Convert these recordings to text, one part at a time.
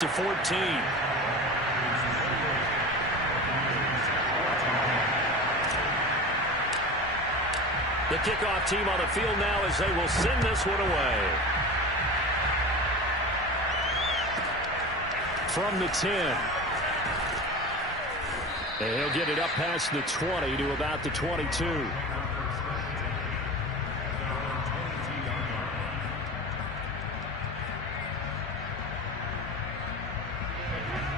to 14. The kickoff team on the field now as they will send this one away. From the 10. And he'll get it up past the 20 to about the 22.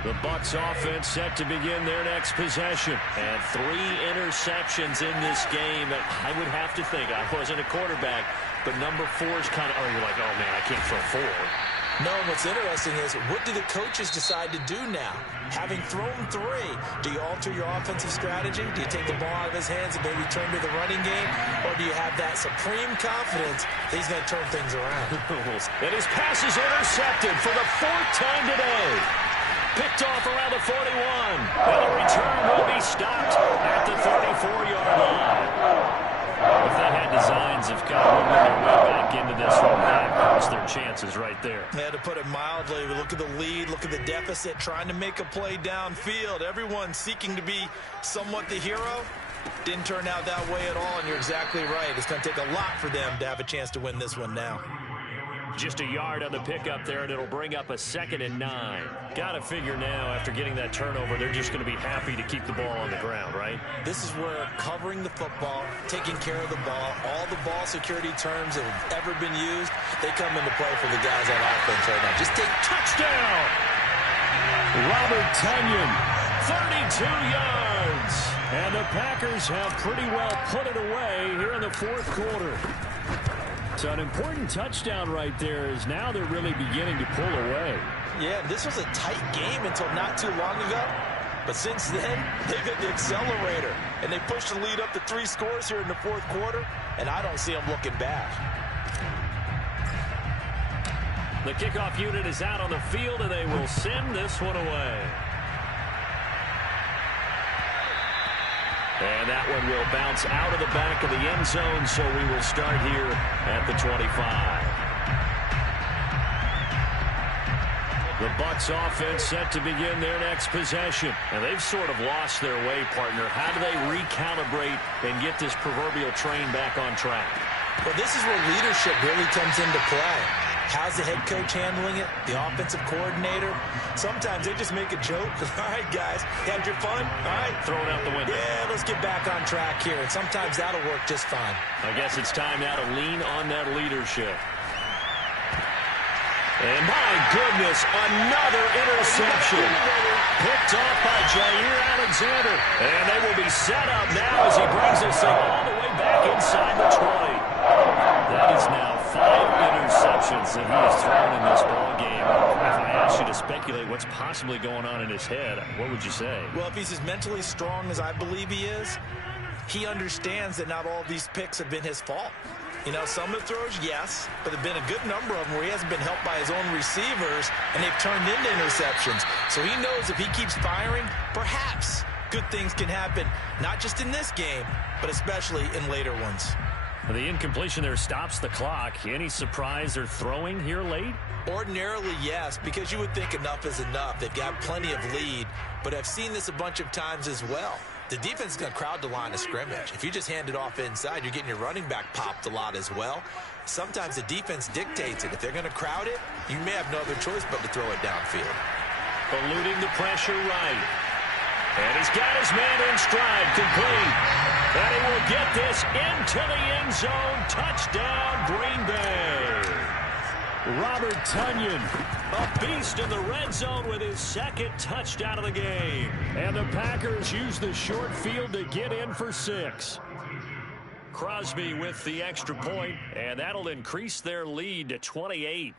The Bucs offense set to begin their next possession. And 3 interceptions in this game. I would have to think, I wasn't a quarterback, but number 4 is kind of, you're like, oh man, I can't throw 4. No, what's interesting is, what do the coaches decide to do now? Having thrown 3, do you alter your offensive strategy? Do you take the ball out of his hands and maybe turn to the running game? Or do you have that supreme confidence that he's going to turn things around? And his pass is intercepted for the 4th time today. Picked off around the 41. And the return will be stopped at the 34-yard line. If they had designs of kind of moving their way back into this one, that hurts their chances right there. Yeah, to put it mildly, look at the lead, look at the deficit, trying to make a play downfield. Everyone seeking to be somewhat the hero. Didn't turn out that way at all, and you're exactly right. It's going to take a lot for them to have a chance to win this one now. Just a yard on the pickup there, and it'll bring up a 2nd and 9. Got to figure now, after getting that turnover, they're just going to be happy to keep the ball on the ground, right? This is where covering the football, taking care of the ball, all the ball security terms that have ever been used, they come into play for the guys on offense right now. Just take touchdown! Robert Tonyan, 32 yards. And the Packers have pretty well put it away here in the 4th quarter. So an important touchdown right there is now they're really beginning to pull away. Yeah, this was a tight game until not too long ago. But since then, they've hit the accelerator. And they pushed the lead up to 3 scores here in the 4th quarter. And I don't see them looking back. The kickoff unit is out on the field, and they will send this one away. And that one will bounce out of the back of the end zone, so we will start here at the 25. The Bucs offense set to begin their next possession. And they've sort of lost their way, partner. How do they recalibrate and get this proverbial train back on track? Well, this is where leadership really comes into play. How's the head coach handling it? The offensive coordinator? Sometimes they just make a joke. All right, guys, had your fun? All right. Throw it out the window. Yeah, let's get back on track here. And sometimes that'll work just fine. I guess it's time now to lean on that leadership. And my goodness, another interception. Picked off by Jair Alexander. And they will be set up now as he brings this thing all the way back inside the 20. That is now 5 interceptions that he has thrown in this ball game. If I asked you to speculate what's possibly going on in his head, what would you say? Well, if he's as mentally strong as I believe he is, he understands that not all these picks have been his fault. You know, some of the throws, yes, but there have been a good number of them where he hasn't been helped by his own receivers, and they've turned into interceptions. So he knows if he keeps firing, perhaps good things can happen, not just in this game, but especially in later ones. The incompletion there stops the clock. Any surprise they're throwing here late? Ordinarily, yes, because you would think enough is enough. They've got plenty of lead, but I've seen this a bunch of times as well. The defense is going to crowd the line of scrimmage. If you just hand it off inside, you're getting your running back popped a lot as well. Sometimes the defense dictates it. If they're going to crowd it, you may have no other choice but to throw it downfield. Eluding the pressure right. And he's got his man in stride, complete. And he will get this into the end zone. Touchdown, Green Bay. Robert Tonyan, a beast in the red zone with his 2nd touchdown of the game. And the Packers use the short field to get in for 6. Crosby with the extra point, and that'll increase their lead to 28.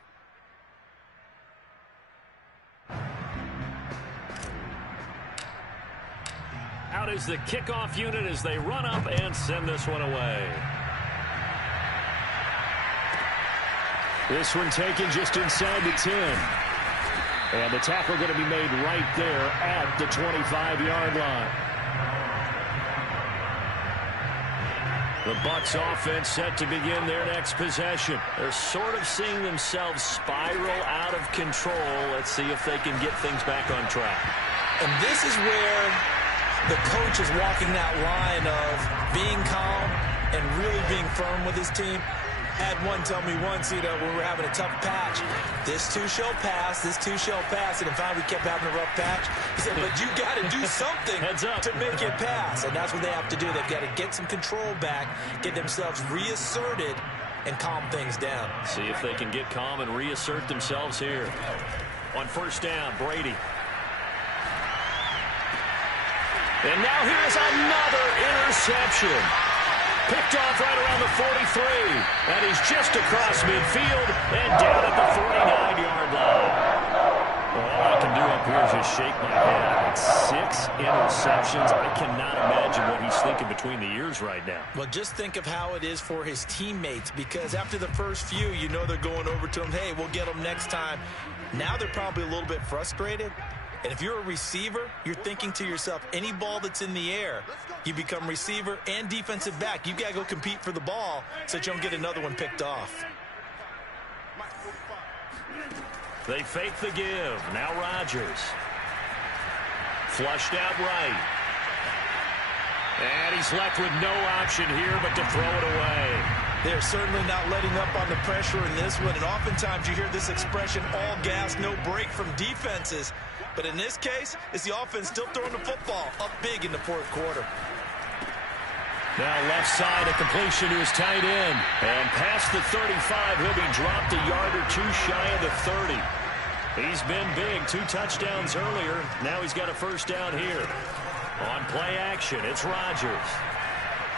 Out is the kickoff unit as they run up and send this one away. This one taken just inside the 10. And the tackle going to be made right there at the 25-yard line. The Bucs offense set to begin their next possession. They're sort of seeing themselves spiral out of control. Let's see if they can get things back on track. And this is where the coach is walking that line of being calm and really being firm with his team. Had one tell me once, when we were having a tough patch, this too shall pass, this too shall pass. And in fact, we kept having a rough patch. He said, but you got to do something to make it pass. And that's what they have to do. They've got to get some control back, get themselves reasserted, and calm things down. See if they can get calm and reassert themselves here. On first down, Brady. And now here's another interception. Picked off right around the 43. And he's just across midfield and down at the 49-yard line. All I can do up here is just shake my head. It's 6 interceptions. I cannot imagine what he's thinking between the ears right now. Well, just think of how it is for his teammates, because after the first few, they're going over to him, hey, we'll get them next time. Now they're probably a little bit frustrated. And if you're a receiver, you're thinking to yourself, any ball that's in the air, you become receiver and defensive back. You've got to go compete for the ball so that you don't get another one picked off. They fake the give. Now Rodgers. Flushed out right. And he's left with no option here but to throw it away. They're certainly not letting up on the pressure in this one. And oftentimes you hear this expression, all gas, no break from defenses. But in this case, it's the offense still throwing the football up big in the fourth quarter. Now left side, a completion to his tight end. And past the 35, he'll be dropped a yard or two shy of the 30. He's been big, 2 touchdowns earlier. Now he's got a first down here. On play action, it's Rodgers.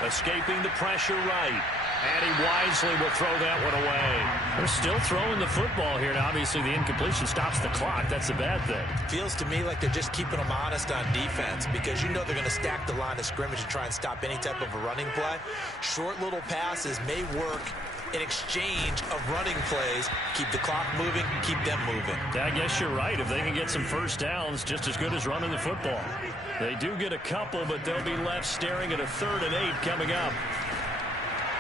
Escaping the pressure right. And he wisely will throw that one away. They're still throwing the football here. Now, obviously, the incompletion stops the clock. That's a bad thing. Feels to me like they're just keeping them honest on defense, because they're going to stack the line of scrimmage and try and stop any type of a running play. Short little passes may work in exchange of running plays. Keep the clock moving, keep them moving. Yeah, I guess you're right. If they can get some first downs, just as good as running the football. They do get a couple, but they'll be left staring at a 3rd and 8 coming up.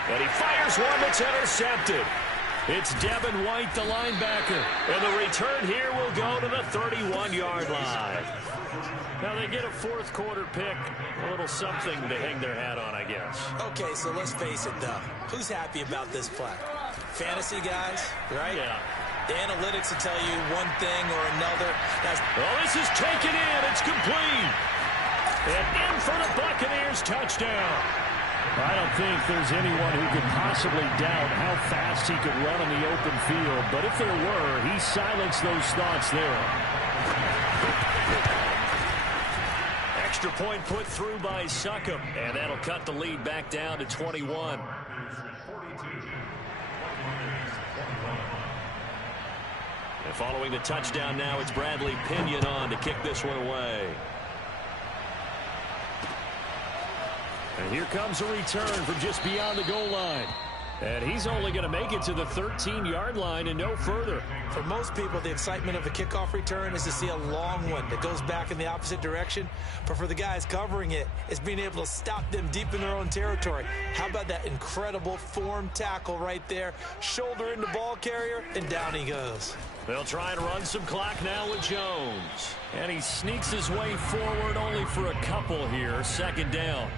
And he fires one that's intercepted. It's Devin White, the linebacker. And the return here will go to the 31-yard line. Now they get a fourth quarter pick. A little something to hang their hat on, I guess. Okay, so let's face it, though. Who's happy about this play? Fantasy guys, right? Yeah. The analytics will tell you one thing or another. Well, this is taken in. It's complete. And in for the Buccaneers touchdown. I don't think there's anyone who could possibly doubt how fast he could run on the open field. But if there were, he silenced those thoughts there. Extra point put through by Succop. And that'll cut the lead back down to 21. And following the touchdown now, it's Bradley Pinion on to kick this one away. And here comes a return from just beyond the goal line. And he's only going to make it to the 13-yard line and no further. For most people, the excitement of a kickoff return is to see a long one that goes back in the opposite direction. But for the guys covering it, it's being able to stop them deep in their own territory. How about that incredible form tackle right there? Shoulder in the ball carrier, and down he goes. They'll try and run some clock now with Jones. And he sneaks his way forward only for a couple here. 2nd down.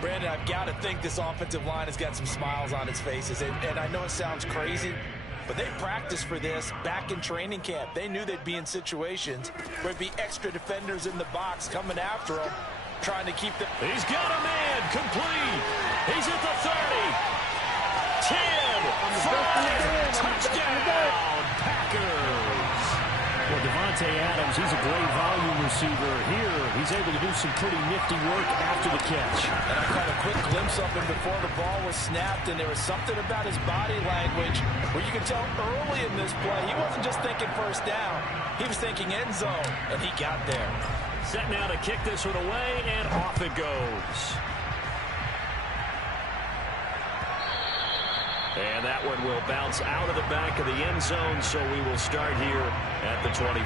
Brandon, I've got to think this offensive line has got some smiles on its faces. And I know it sounds crazy, but they practiced for this back in training camp. They knew they'd be in situations where there'd be extra defenders in the box coming after them, trying to keep them. He's got a man complete. He's at the 30. 10. 5. Touchdown, Packers. Well, Devontae Adams, he's a great volume receiver. Here, he's able to do some pretty nifty work after the catch. And I caught a quick glimpse of him before the ball was snapped, and there was something about his body language where you could tell early in this play, he wasn't just thinking first down. He was thinking end zone, and he got there. Set now to kick this one away, and off it goes. And that one will bounce out of the back of the end zone, so we will start here at the 25.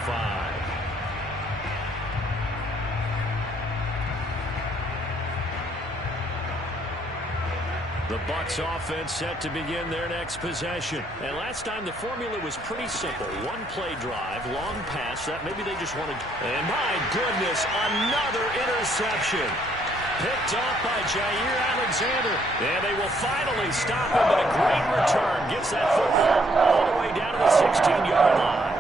The Bucs offense set to begin their next possession. And last time the formula was pretty simple. One play drive, long pass. That maybe they just wanted. And my goodness, another interception. Picked off by Jair Alexander. And they will finally stop him, but a great return. Gets that football all the way down to the 16-yard line.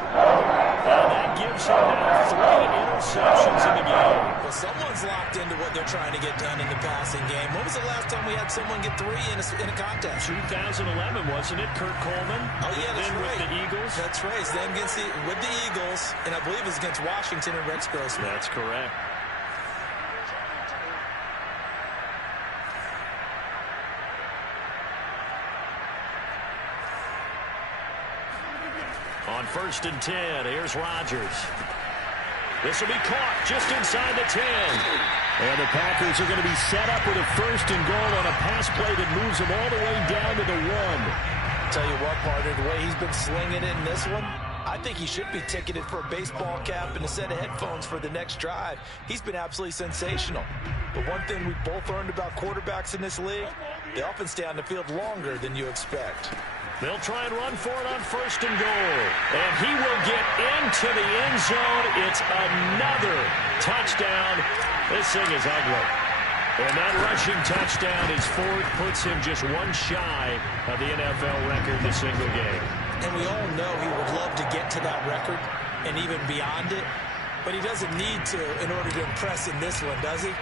And that gives him now 3 interceptions in the game. Well, someone's locked into what they're trying to get done in the passing game. When was the last time we had someone get 3 in a contest? 2011, wasn't it? Kurt Coleman. Oh, yeah, that's then right. With the Eagles. That's right. Then with the Eagles, and I believe it was against Washington and Rex Grossman. That's correct. On 1st and 10, here's Rodgers. This will be caught just inside the 10. And the Packers are going to be set up with a 1st and goal on a pass play that moves them all the way down to the 1. Tell you what, partner, the way he's been slinging it in this one, I think he should be ticketed for a baseball cap and a set of headphones for the next drive. He's been absolutely sensational. But one thing we both learned about quarterbacks in this league, they often stay on the field longer than you expect. They'll try and run for it on 1st and goal. And he will get into the end zone. It's another touchdown. This thing is ugly. And that rushing touchdown is 4th, puts him just 1 shy of the NFL record in a single game. And we all know he would love to get to that record and even beyond it. But he doesn't need to in order to impress in this one, does he?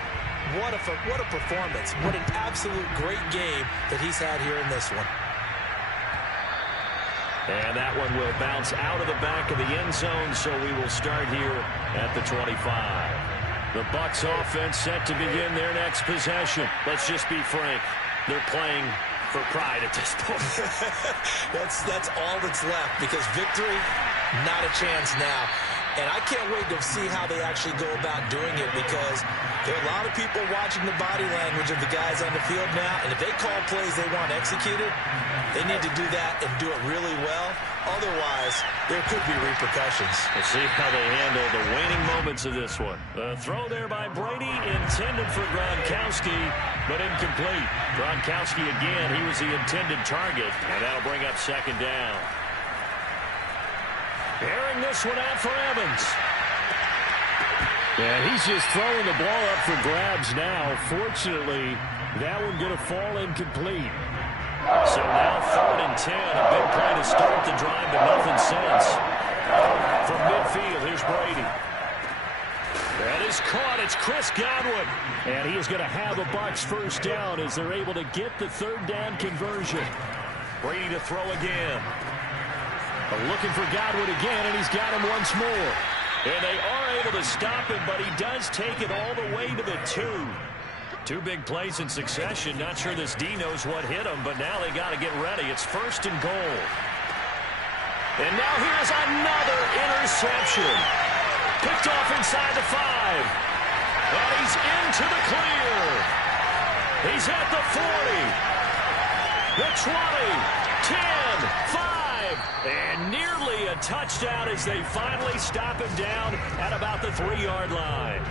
What a performance. What an absolute great game that he's had here in this one. And that one will bounce out of the back of the end zone, so we will start here at the 25. The Bucs offense set to begin their next possession. Let's just be frank. They're playing for pride at this point. That's all that's left, because victory, not a chance now. And I can't wait to see how they actually go about doing it, because there are a lot of people watching the body language of the guys on the field now, and if they call plays they want executed, they need to do that and do it really well. Otherwise, there could be repercussions. We'll see how they handle the waning moments of this one. The throw there by Brady, intended for Gronkowski, but incomplete. Gronkowski again, he was the intended target, and that'll bring up 2nd down. Airing this one out for Evans. Yeah, he's just throwing the ball up for grabs now. Fortunately, that one going to fall incomplete. So now 3rd and 10, a big play to start the drive, but nothing since. From midfield, here's Brady. That is caught. It's Chris Godwin. And he is going to have a Bucs 1st down as they're able to get the 3rd down conversion. Brady to throw again. Looking for Godwin again, and he's got him once more. And they are able to stop him, but he does take it all the way to the 2. 2 big plays in succession. Not sure this D knows what hit him, but now they got to get ready. It's 1st and goal. And now here's another interception. Picked off inside the 5. And he's into the clear. He's at the 40. The 20. 10. 5. And nearly a touchdown as they finally stop him down at about the 3-yard line.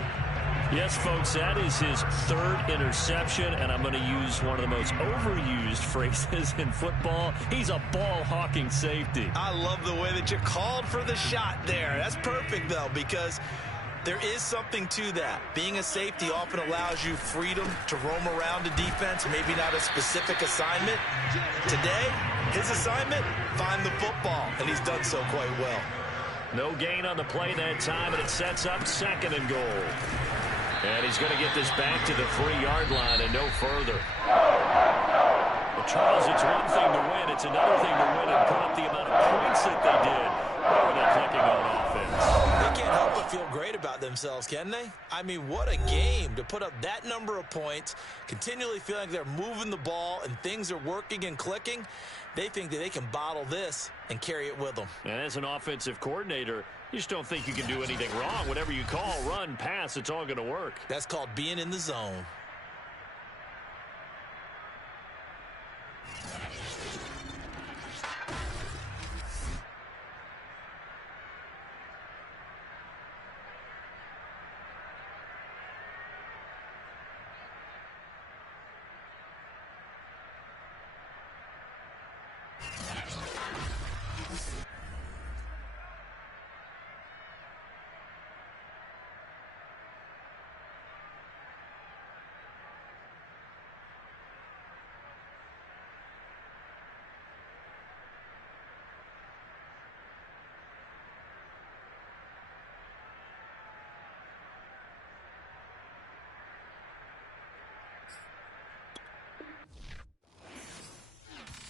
Yes, folks, that is his 3rd interception, and I'm going to use one of the most overused phrases in football. He's a ball-hawking safety. I love the way that you called for the shot there. That's perfect, though, because there is something to that. Being a safety often allows you freedom to roam around a defense, maybe not a specific assignment. Today, his assignment, find the football, and he's done so quite well. No gain on the play that time, and it sets up 2nd and goal. And he's going to get this back to the 3-yard line and no further. Well, Charles, it's one thing to win. It's another thing to win and put up the amount of points that they did. Where were they clicking on offense? They can't help but feel great about themselves, can they? I mean, what a game to put up that number of points, continually feeling like they're moving the ball and things are working and clicking. They think that they can bottle this and carry it with them. And as an offensive coordinator, you just don't think you can do anything wrong. Whatever you call, run, pass, it's all going to work. That's called being in the zone.